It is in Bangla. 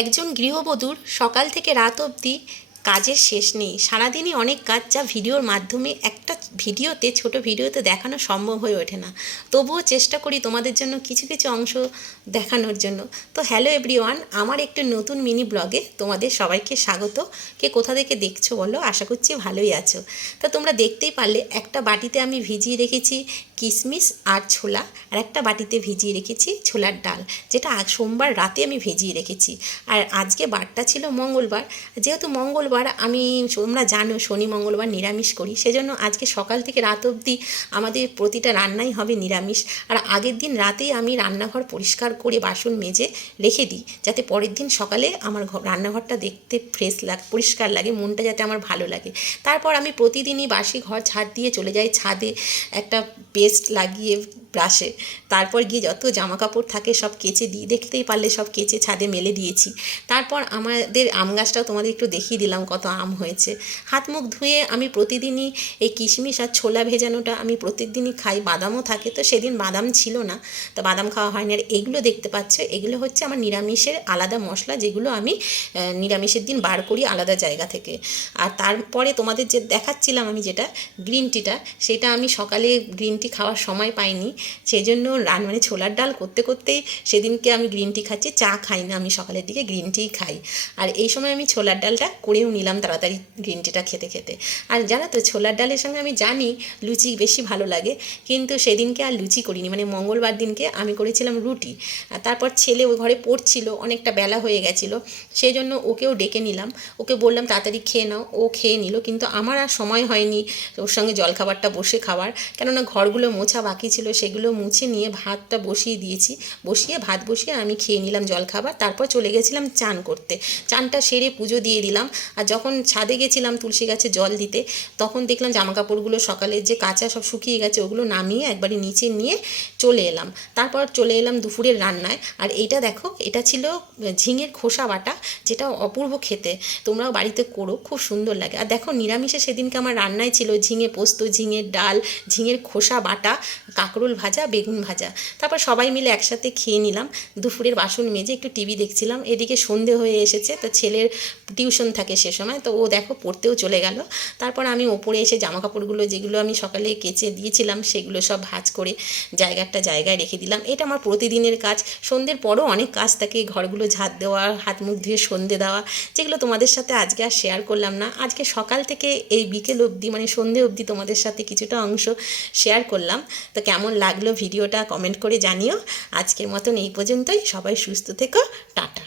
একজন গৃহবধূর সকাল থেকে রাত অবধি কাজের শেষ নেই। সারাদিনই অনেক কাজ যা ভিডিওর মাধ্যমে একটা ভিডিওতে, ছোট ভিডিওতে দেখানো সম্ভব হয়ে ওঠে না। তবুও চেষ্টা করি তোমাদের জন্য কিছু কিছু অংশ দেখানোর জন্য। তো হ্যালো এভরিওয়ান, আমার একটু নতুন মিনি ব্লগে তোমাদের সবাইকে স্বাগত। কে কোথা থেকে দেখছ বলো? আশা করছি ভালোই আছো। তা তোমরা দেখতেই পারলে, একটা বাটিতে আমি ভিজিয়ে রেখেছি কিশমিশ আর ছোলা। আর একটা বাটিতে ভিজিয়ে রেখেছি ছোলার ডাল, যেটা সোমবার রাতে আমি ভিজিয়ে রেখেছি। আর আজকে বারটা ছিল মঙ্গলবার। যেহেতু মঙ্গলবার আমি, তোমরা জানো, শনি মঙ্গলবার নিরামিষ করি। সেজন্য আজকে সকাল থেকে রাত অবধি আমাদের প্রতিটা রান্নাই হবে নিরামিষ। আর আগের দিন রাতেই আমি রান্নাঘর পরিষ্কার করে বাসন মেজে রেখে দিই, যাতে পরের দিন সকালে আমার ঘর রান্নাঘরটা দেখতে ফ্রেশ লাগ, পরিষ্কার লাগে, মনটা যাতে আমার ভালো লাগে। তারপর আমি প্রতিদিনই বাসি ঘর ছাদ দিয়ে চলে যাই ছাদে। একটা পেস্ট লাগিয়ে ব্রাশে তারপর গিয়ে যত জামা কাপড় থাকে সব কেচে দিই দেখতেই পারলে সব কেচে ছাদে মেলে দিয়েছি। তারপর আমাদের আম গাছটাও তোমাদের একটু দেখিয়ে দিলাম কত আম হয়েছে। হাত মুখ ধুয়ে আমি প্রতিদিনই এই কিশমিশ আর ছোলা ভেজানোটা আমি প্রত্যেকদিনই খাই। বাদামও থাকে তো সেদিন বাদাম ছিল না। তো বাদাম খাওয়া হয়নি। আর এগুলো দেখতে পাচ্ছ, এগুলো হচ্ছে আমার নিরামিষের আলাদা মশলা যেগুলো আমি নিরামিষের দিন বার করি আলাদা জায়গা থেকে। আর তারপরে তোমাদের যে দেখাচ্ছিলাম আমি যেটা গ্রিন টিটা সেটা আমি সকালে গ্রিন টি খাওয়ার সময় পাইনি। সেই জন্য রান মানে ছোলার ডাল করতে করতেই সেদিনকে আমি গ্রিন টি খাচ্ছি, চা খাই না, আমি সকালের দিকে গ্রিন টিই খাই। আর এই সময় আমি ছোলার ডালটা করেও নিলাম তাড়াতাড়ি গ্রিন টিটা খেতে খেতে। আর জানো তো, ছোলার ডালের সঙ্গে আমি জানি লুচি বেশি ভালো লাগে, কিন্তু সেদিনকে আর লুচি করিনি। মানে মঙ্গলবার দিনকে আমি করেছিলাম রুটি। আর তারপর ছেলে ওই ঘরে পড়ছিল, অনেকটা বেলা হয়ে গেছিল সেই জন্য ওকেও ডেকে নিলাম। ওকে বললাম, তাড়াতাড়ি খেয়ে নাও। ও খেয়ে নিল, কিন্তু আমার আর সময় হয়নি ওর সঙ্গে জলখাবারটা বসে খাওয়ার। কেননা ঘরগুলো মোছা বাকি ছিল সেগুলো মুছে নিয়ে ভাতটা বসিয়ে দিয়েছি। বসিয়ে, ভাত বসিয়ে আমি খেয়ে নিলাম জলখাবার। তারপর চলে গেছিলাম চান করতে। চানটা সেরে পুজো দিয়ে দিলাম। আর যখন ছাদে গেছিলাম তুলসী গাছে জল দিতে, তখন দেখলাম জামা কাপড়গুলো সকালে যে কাঁচা সব শুকিয়ে গেছে, ওগুলো নামিয়ে একবারে নিচে নিয়ে চলে এলাম। তারপর চলে এলাম দুপুরের রান্নায়। আর এইটা দেখো, এটা ছিল ঝিঙের খোসা বাটা, যেটা অপূর্ব খেতে। তোমরাও বাড়িতে করো, খুব সুন্দর লাগে। আর দেখো, নিরামিষে সেদিনকে আমার রান্নায় ছিল ঝিঙে পোস্ত, ঝিঙের ডাল, ঝিঙের খোসা বাটা, কাঁকরোল ভাজা, বেগুন ভাজা। তারপর সবাই মিলে একসাথে খেয়ে নিলাম। দুপুরের বাসন মেজে একটু টিভি দেখছিলাম। এদিকে সন্ধে হয়ে এসেছে, তো ছেলের টিউশন থাকে সে সময়। তো ও দেখো পড়তেও চলে গেল। তারপর আমি ওপরে এসে জামা কাপড়গুলো যেগুলো আমি সকালে কেচে দিয়েছিলাম, সেগুলো সব ভাঁজ করে জায়গাটা জায়গায় রেখে দিলাম। এটা আমার প্রতিদিনের কাজ। সন্ধ্যের পরও অনেক কাজ থাকে। ঘরগুলো ঝাঁট দেওয়া, হাত মুখ ধুয়ে সন্ধে দেওয়া, যেগুলো তোমাদের সাথে আজকে আর শেয়ার করলাম না। আজকে সকাল থেকে এই বিকেল অবধি মানে সন্ধে অবধি তোমাদের সাথে কিছুটা অংশ শেয়ার করলাম। তো কেমন লাগল ভিডিওটা কমেন্ট করে জানিও। আজকের মতন এই পর্যন্তই। সবাই সুস্থ থেকো। টাটা।